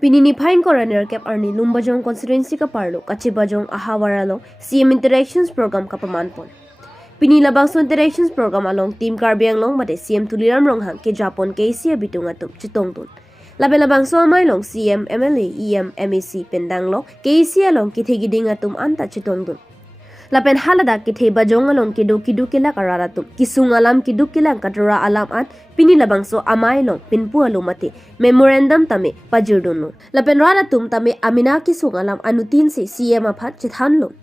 Pinini Pine Coroner Cap Arni Lumbajong Constituency ka Parlo Kachibajong Ahawaralong CM Interactions Program ka pamanpon. Pinila Bangso Interactions Program along Team Karbiang long mate CM Tuliram Ronghang ke Japon ke Asia bitungatum chitongtun. Labela Bangso amay long CM MLA EM MEC Pendanglo ke Asia long kithigidingatum anta chitongtun. Lapen halada kithe bajong along kidu kila kararatum kisung alam kidu kila katura alam at pinila bangso amay long pinpu alumati memorandum tame pajurdunu lapen raratum tame amina kisung alam anutin se CM aphat chithanlo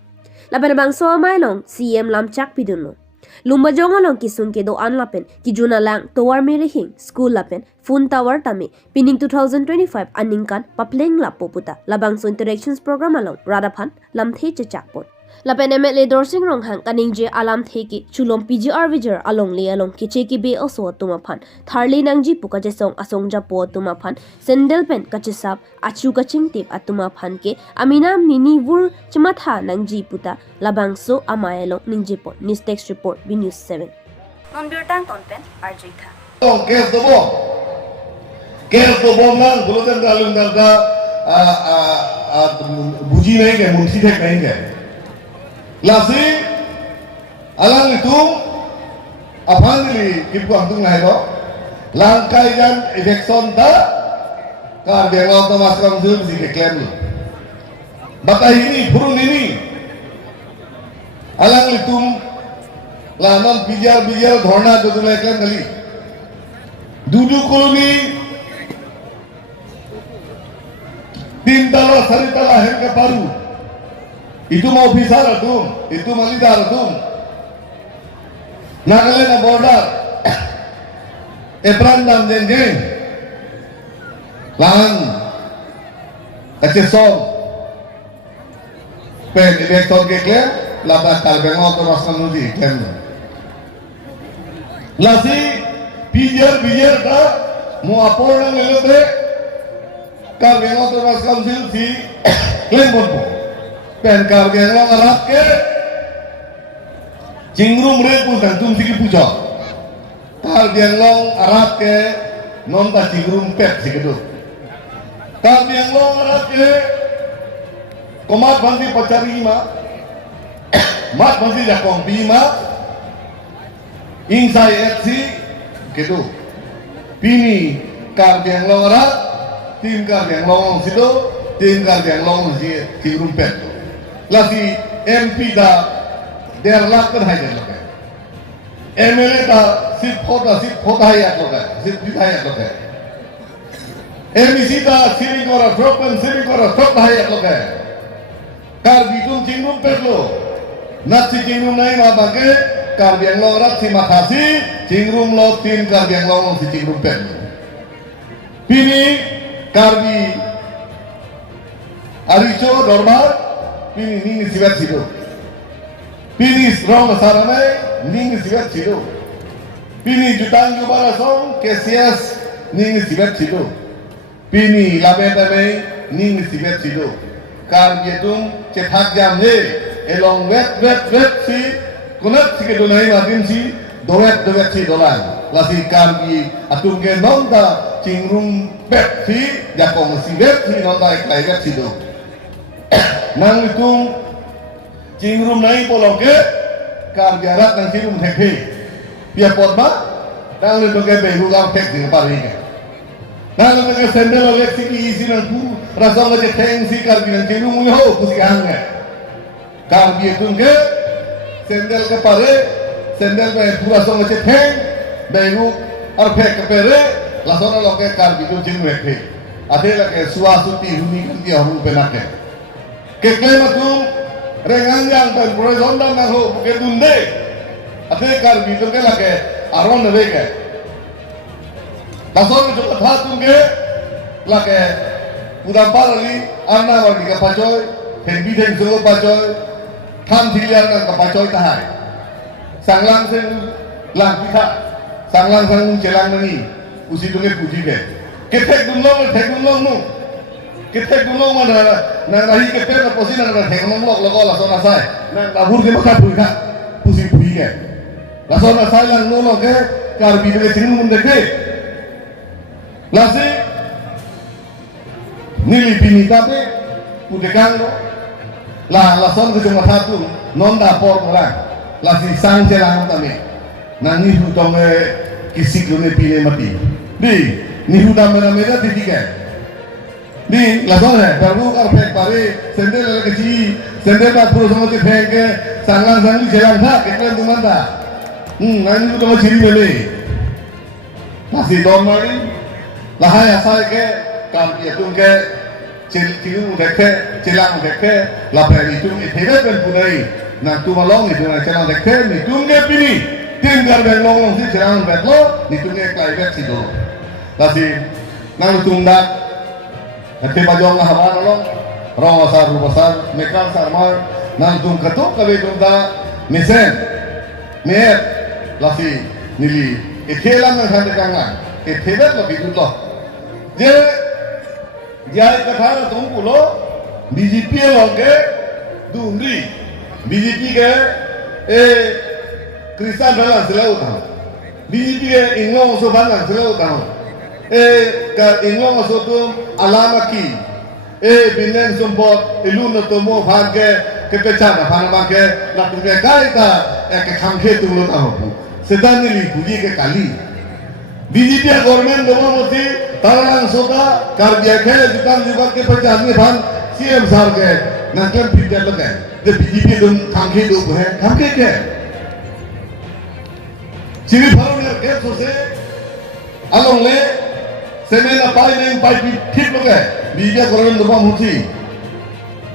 lapen bangso amay long CM lamchak pidunu lumba jong along kisung kedo anlapen kijuna lang towar merihing school lapen phone tower tame pining 2025 aningkan papleng lapoputa labangso interactions program along radaphan lamthe chachakpon Lapen MLA Dorsing Ronghang kaningje alam theki chulom PGR Vijar along le along kicheki be oso tumaphan tharli nangji puka jesong asongja po tumaphan sendel pen kachisap achu kaching tip atumaphan ke aminam nini wur chmatha nangji puta labangso amayelo ningjepon Nistex report B News 7 non biurtang tonpen arjitha kes to bom nang bulutan dalung dalga buji nahi ke munsi thek nahi ke lasi alang itu apandili kipu antung nahi lo langkai jan election ta kar bengau ta maskam sul si ke claim lo bata ini burun ini alang itu lanon bijar dhorna jodu lai claim kali dudu koloni tintala saritala henka paru itu mau officer atum, itu militer atum. Nagaland border, Epran dan Jenjeng, Lan, Kacesong, pen election ke klaim, labat kalbengau atau rasmanuji klaim. Lasi, biar ta, mau apor nang lelote, kalbengau atau rasmanuji si klaim bonpo. Pen Karbiang long alat ke jingrum re pun gantung sigi puja Karbiang long alat ke non ta jingrum pet sigitu Karbiang long alat ke komat bandi pacari ma mat bandi jakong bima insai etsi gitu pini Karbiang long alat tim Karbiang long situ tim Karbiang long si jingrum pet lasi MP da der lakar hai jan lokai MLA da sit phota hai at lokai sit hai at lokai MEC da siri kora thok hai at lokai kar bitum chingrum perlo natsi chingrum nai ma bage kar biang lo rat si mathasi chingrum lo tin kar biang lo si chingrum perlo pini karbi aricho dorma Pini ning siwet sido. Pini strong sarame ning siwet sido. Pini jutang jubara song kesias ning siwet sido. Pini labeta me ning siwet sido. Kar yetung cetak jam he elong wet si kunat si kedonai madim si doet si dolan. Lasi kargi atung ke nonta cingrum bet si jakong si bet si nonta eklai bet sido. Nang itu cingrum nai poloke kar jarak nang sirum thekhe pia potma nang itu ke behu gam thek ding pari ke nang itu ke sendel oleh siki isi nang puru rasong ke theng si kar nang cingrum ho kusi hang kar bie tung ke sendel ke pare sendel be pura song ke theng behu ar phek ke pere lasona loke kar bitu cingrum thekhe ate lake suasuti huni kan dia hum penake keklaim atum renganjang pen proyondan na ho buke dunde ate kar bitur ke lake aron ne ke tason jo tha tum ke lake udampar ali anna wali ka pajoy henbi den jo pajoy tham thilian ka pajoy tahai sanglang sen lang pitha sanglang sang celang ni usi dunge puji ke ketek dunlong nu kita dulu mana nahi kita na posi na teknolog logo la sona sai na labur ke maka puika pusi puike la sona sai lang no loge kar bi de sinu mun dekhe lasi nili pini tape putekango la son ke jong thatu non da por orang la si sang jelang tame nani hu tong kisik lo ne pine mati ni hu da mera mera titika ni la son hai baru kar phek pare sendel le keci sendel ba puro sama ke phek ke sanglang sang jelang tha ketlen tumanda nani hu tong chiri mele masih don mari la hai asai ke kam ye tung ke cilu dekhe cilang dekhe la peri tung ithebe ben punai na tu malong itu na cilang dekhe ni tung ke pini tinggal ben long si cilang bet lo ni tung ke klai bet si do la si nang tung dak ate bajong la hawa long rong asar ru basar mekal sarmar nang tung katuk kabe tung da misen met la si nili ithelam na khande kangan ithebe lo bidu lo je jai kata tuh pulo BJP loge dungri BJP ke Kristen dalam selau tahu BJP ke Inggong sopan dalam selau tahu ke Inggong sotu alamaki binen sumpot ilun tomo bhage ke pecah bhana bhage laku ke kaita ke khamke tuh lo tahu sedan ini puji ke kali BJP government domo mesti Tarang soda karya ke jutaan juga ke perjalanan ban CM sar ke nangkem pinjam lagi. The BJP dum kangke dum hai kangke ke. Ciri baru ni ke sose along le semena pai ni pai fit lagi. BJP korang dum muti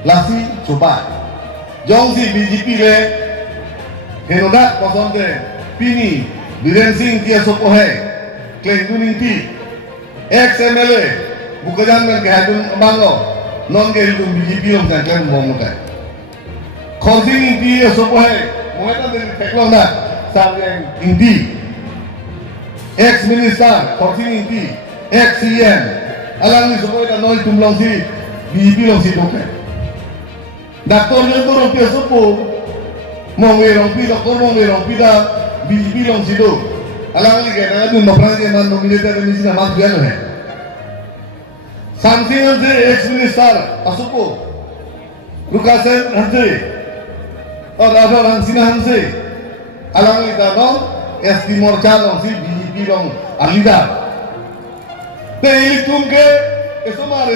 lasi coba. Jong si BJP le henodak pasang ke pini Biren Singh dia sopo hai klaim kuning ti. XMLA bukan men ke hadun bango non ke hidup BJP orang kan klaim bom kan khosing ti sopo hai moeta den teklong na saben indi ex minister khosing ti ex CM alang ni sopo eta noi tumlong si BJP long si doke daktor le toro pe sopo mongwe rong pi doktor mongwe rong pi da BJP long si do alang lagi na dun mapran ke man nominated ni sina mak diano hai something hanse ex minister asupo lukasen hanse aur ador hansina hanse alang lagi da no ST morcha long si BJP long alida te tum ke esumar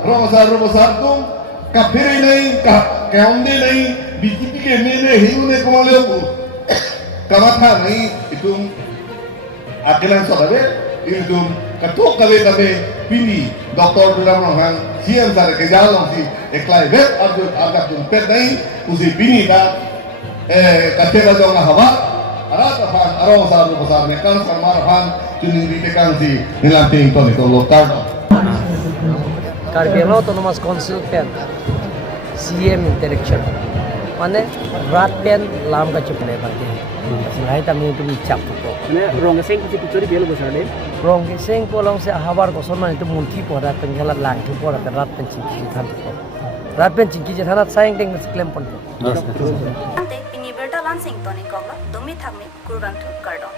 romasar tum kapire nahi ka onde nahi BJP ke mene hiune komale ko kamatha nahi itum akilan sodabe itu ketuk kali pilih doktor bilang orang siam sare ke jalan si eklai bet agak tumpet naik usi pilih dah katera jong hawa arat afan arong saru besar mekan samar afan tuning ditekan si nilanting ton itu lokal Karbiang Autonomous Council pen CM interaction mana rat pen lam ka chupne bagi ngai tami tu cap ko মানে রংসেং কিছু পিচরি বেল বসার দে rong ki seng polong se habar ko son man itu mulki poda pengelat lang tu poda rat pen cingki than ko rat pen cingki je thanat sayang teng klem pon Ante pini berta lansing toni kogla dumi thakmi kurbang tu kardon